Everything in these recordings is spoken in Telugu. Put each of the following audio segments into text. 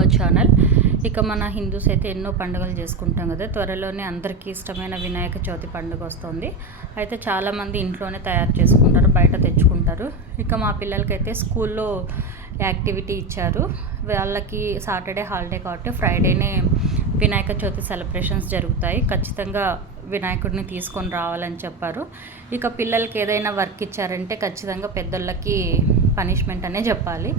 Our channel. ఇక మన హిందూస్ అయితే ఎన్నో పండుగలు చేసుకుంటాం కదా. త్వరలోనే అందరికీ ఇష్టమైన వినాయక చవితి పండుగ వస్తుంది. అయితే చాలామంది ఇంట్లోనే తయారు చేసుకుంటారు, బయట తెచ్చుకుంటారు. ఇక మా పిల్లలకైతే స్కూల్లో యాక్టివిటీ ఇచ్చారు. వాళ్ళకి సాటర్డే హాలిడే కాబట్టి ఫ్రైడేనే వినాయక చవితి సెలబ్రేషన్స్ జరుగుతాయి. ఖచ్చితంగా వినాయకుడిని తీసుకొని రావాలని చెప్పారు. ఇక పిల్లలకి ఏదైనా వర్క్ ఇచ్చారంటే ఖచ్చితంగా పెద్దోళ్ళకి పనిష్మెంట్ అనే చెప్పాలి.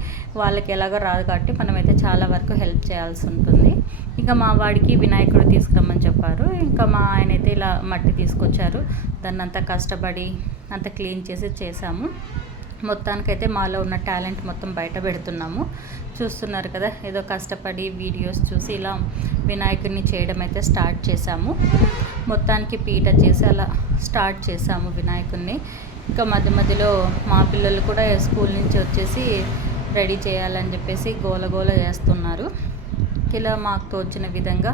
వాళ్ళకి ఎలాగో రాదు కాబట్టి మనమైతే చాలా వరకు హెల్ప్ చేయాల్సి ఉంటుంది. ఇక మా వాడికి వినాయకుడు తీసుకురమ్మని చెప్పారు. ఇంకా మా ఆయన అయితే ఇలా మట్టి తీసుకొచ్చారు. దాన్ని అంతా కష్టపడి అంత క్లీన్ చేసి చేసాము. మొత్తానికైతే మాలో ఉన్న టాలెంట్ మొత్తం బయట పెడుతున్నాము. చూస్తున్నారు కదా, ఏదో కష్టపడి వీడియోస్ చూసి ఇలా వినాయకుడిని చేయడం అయితే స్టార్ట్ చేశాము. మొత్తానికి పీట చేసి అలా స్టార్ట్ చేశాము వినాయకుడిని. ఇంకా మధ్య మధ్యలో మా పిల్లలు కూడా స్కూల్ నుంచి వచ్చేసి రెడీ చేయాలని చెప్పేసి గోలగోల చేస్తున్నారు. ఇలా మాకు తోచిన విధంగా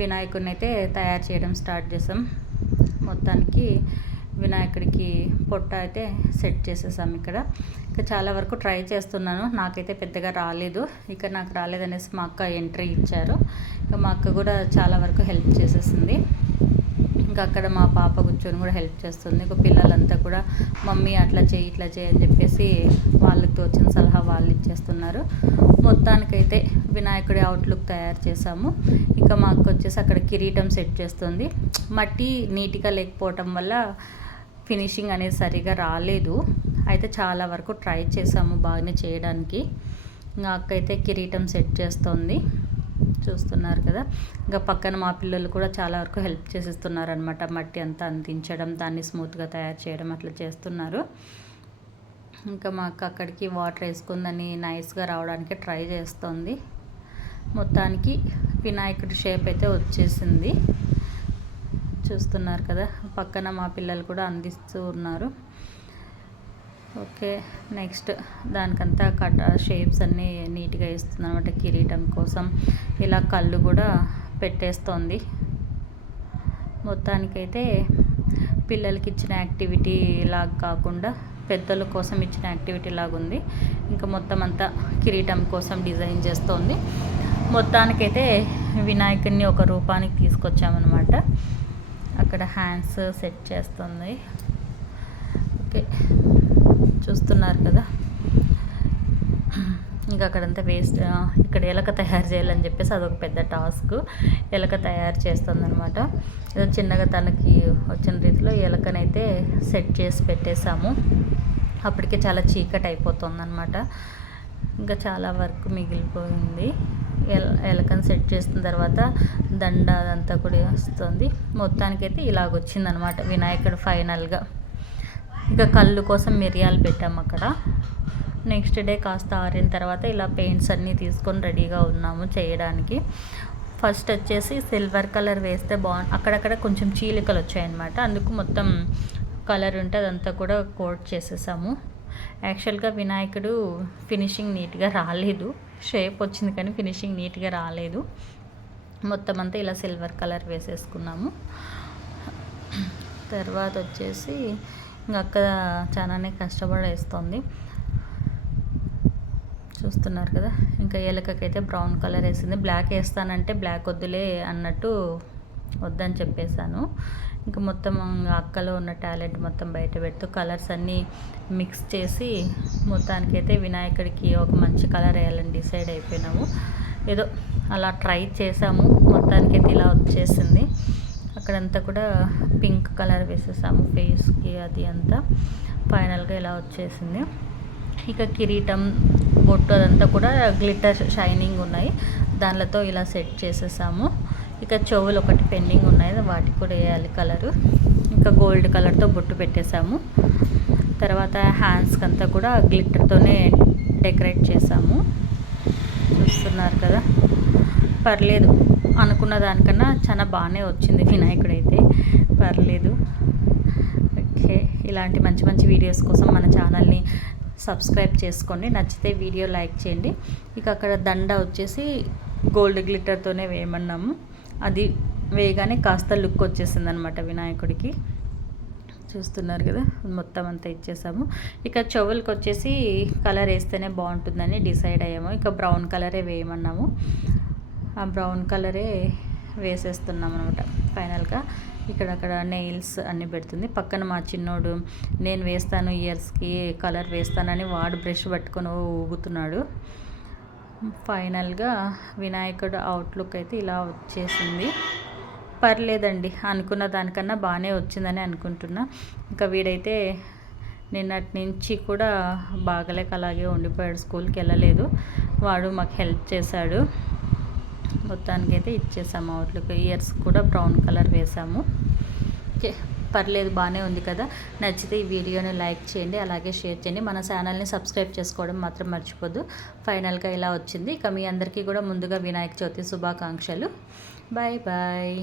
వినాయకుడిని అయితే తయారు చేయడం స్టార్ట్ చేసాం. మొత్తానికి వినాయకుడికి పొట్ట అయితే సెట్ చేసేసాం. ఇక్కడ చాలా వరకు ట్రై చేస్తున్నాను, నాకైతే పెద్దగా రాలేదు. ఇక నాకు రాలేదనేసి మా అక్క ఎంట్రీ ఇచ్చారు. ఇక మా అక్క కూడా చాలా వరకు హెల్ప్ చేసేసింది. ఇంకా అక్కడ మా పాప కూర్చొని కూడా హెల్ప్ చేస్తుంది. ఇక పిల్లలంతా కూడా మమ్మీ అట్లా చేయి ఇట్లా చేయి అని చెప్పేసి వాళ్ళకి తోచిన సలహా వాళ్ళు ఇచ్చేస్తున్నారు. మొత్తానికైతే వినాయకుడి అవుట్లుక్ తయారు చేసాము. ఇంకా మాకు వచ్చేసి అక్కడ కిరీటం సెట్ చేస్తుంది. మట్టి నీట్గా లేకపోవటం వల్ల ఫినిషింగ్ అనేది సరిగా రాలేదు. అయితే చాలా వరకు ట్రై చేసాము బాగానే చేయడానికి. ఇంకా అక్క అయితే కిరీటం సెట్ చేస్తుంది. చూస్తున్నారు కదా. ఇంకా పక్కన మా పిల్లలు కూడా చాలా వరకు హెల్ప్ చేసేస్తున్నారు అనమాట. మట్టి అంతా అందించడం, దాన్ని స్మూత్గా తయారు చేయడం అట్లా చేస్తున్నారు. ఇంకా మా అక్క అక్కడికి వాటర్ వేసుకుందని నైస్గా రావడానికి ట్రై చేస్తుంది. మొత్తానికి వినాయకుడి షేప్ అయితే వచ్చేసింది. చూస్తున్నారు కదా, పక్కన మా పిల్లలు కూడా అందిస్తూ ఉన్నారు. ఓకే, నెక్స్ట్ దానికంతా షేప్స్ అన్నీ నీట్గా ఇస్తుంది అనమాట. కిరీటం కోసం ఇలా కళ్ళు కూడా పెట్టేస్తోంది. మొత్తానికైతే పిల్లలకి ఇచ్చిన యాక్టివిటీ లాగా కాకుండా పెద్దల కోసం ఇచ్చిన యాక్టివిటీ లాగా ఉంది. ఇంకా మొత్తం అంతా కిరీటం కోసం డిజైన్ చేస్తోంది. మొత్తానికైతే వినాయకుడిని ఒక రూపానికి తీసుకొచ్చామన్నమాట. అక్కడ హ్యాండ్స్ సెట్ చేస్తుంది. ఓకే, చూస్తున్నారు కదా. ఇంకా అక్కడంతా వేస్ట్. ఇక్కడ ఎలక తయారు చేయాలని చెప్పేసి అదొక పెద్ద టాస్క్. ఎలక తయారు చేస్తుందనమాట. ఏదో చిన్నగా తనకి వచ్చిన రీతిలో ఎలకనైతే సెట్ చేసి పెట్టేశాము. అప్పటికే చాలా చీకటి అయిపోతుంది అనమాట. ఇంకా చాలా వర్క్ మిగిలిపోయింది. ఎలకని సెట్ చేసిన తర్వాత దండ అదంతా కూడా వస్తుంది. మొత్తానికైతే ఇలాగొచ్చిందనమాట వినాయకుడు ఫైనల్గా. ఇక కళ్ళు కోసం మిరియాలు పెట్టాము అక్కడ. నెక్స్ట్ డే కాస్త ఆరిన తర్వాత ఇలా పెయింట్స్ అన్నీ తీసుకొని రెడీగా ఉన్నాము చేయడానికి. ఫస్ట్ వచ్చేసి సిల్వర్ కలర్ వేస్తే అక్కడక్కడ కొంచెం చీలికలు వచ్చాయన్నమాట. అందుకు మొత్తం కలర్ ఉంటే అదంతా కూడా కోట్ చేసేసాము. యాక్చువల్గా వినాయకుడు ఫినిషింగ్ నీట్గా రాలేదు. షేప్ వచ్చింది కానీ ఫినిషింగ్ నీట్గా రాలేదు. మొత్తం అంతా ఇలా సిల్వర్ కలర్ వేసేసుకున్నాము. తర్వాత వచ్చేసి ఇంకా అక్క చాలానే కష్టపడేస్తుంది. చూస్తున్నారు కదా. ఇంకా ఎలకకైతే బ్రౌన్ కలర్ వేసింది. బ్లాక్ వేస్తానంటే బ్లాక్ వద్దులే అన్నట్టు వద్దని చెప్పేశాను. ఇంకా మొత్తం అక్కలో ఉన్న టాలెంట్ మొత్తం బయట పెడుతూ కలర్స్ అన్నీ మిక్స్ చేసి మొత్తానికైతే వినాయకుడికి ఒక మంచి కలర్ వేయాలని డిసైడ్ అయిపోయినాము. ఏదో అలా ట్రై చేసాము. మొత్తానికైతే ఇలా వచ్చేసింది. అక్కడంతా కూడా పింక్ కలర్ వేసేసాము ఫేస్కి, అది అంతా ఫైనల్గా ఇలా వచ్చేసింది. ఇక కిరీటం, బొట్టు అదంతా కూడా గ్లిటర్ షైనింగ్ ఉన్నాయి. దానిలతో ఇలా సెట్ చేసేసాము. ఇక చెవులు ఒకటి పెండింగ్ ఉన్నాయి, వాటికి కూడా వేయాలి కలరు. ఇంకా గోల్డ్ కలర్తో బొట్టు పెట్టేసాము. తర్వాత హ్యాండ్స్కి అంతా కూడా గ్లిటర్తోనే డెకరేట్ చేసాము. చూస్తున్నారు కదా. పర్లేదు, అనుకున్న దానికన్నా చాలా బాగానే వచ్చింది వినాయకుడైతే. పర్లేదు. ఓకే, ఇలాంటి మంచి మంచి వీడియోస్ కోసం మన ఛానల్ని సబ్స్క్రైబ్ చేసుకోండి. నచ్చితే వీడియో లైక్ చేయండి. ఇక అక్కడ దండ వచ్చేసి గోల్డ్ గ్లిటర్తోనే వేయమన్నాము. అది వేయగానే కాస్త లుక్ వచ్చేసింది అనమాట వినాయకుడికి. చూస్తున్నారు కదా, మొత్తం అంతా ఇచ్చేసాము. ఇక చెవులకు వచ్చేసి కలర్ వేస్తేనే బాగుంటుందని డిసైడ్ అయ్యాము. ఇక బ్రౌన్ కలరే వేయమన్నాము. ఆ బ్రౌన్ కలరే వేసేస్తున్నాం అనమాట ఫైనల్గా. ఇక్కడక్కడ నెయిల్స్ అన్నీ పెడుతుంది. పక్కన మా చిన్నోడు నేను వేస్తాను ఇయర్స్కి కలర్ వేస్తానని వాడు బ్రష్ పట్టుకొని ఊగుతున్నాడు. ఫైనల్గా వినాయకుడు అవుట్లుక్ అయితే ఇలా వచ్చేసింది. పర్లేదండి, అనుకున్న దానికన్నా బాగానే వచ్చిందని అనుకుంటున్నా. ఇంకా వీడైతే నిన్నటి నుంచి కూడా బాగలేక అలాగే ఉండిపోయాడు, స్కూల్కి వెళ్ళలేదు. వాడు మాకు హెల్ప్ చేశాడు. మొత్తానికైతే ఇచ్చేసాము అవుట్లుక్. ఇయర్స్ కూడా బ్రౌన్ కలర్ వేసాము. ఓకే, పర్లేదు, బాగానే ఉంది కదా. నచ్చితే ఈ వీడియోని లైక్ చేయండి, అలాగే షేర్ చేయండి. మన ఛానల్ని సబ్స్క్రైబ్ చేసుకోవడం మాత్రం మర్చిపోద్దు. ఫైనల్గా ఇలా వచ్చింది. ఇక మీ అందరికీ కూడా ముందుగా వినాయక చవితి శుభాకాంక్షలు. Bye bye.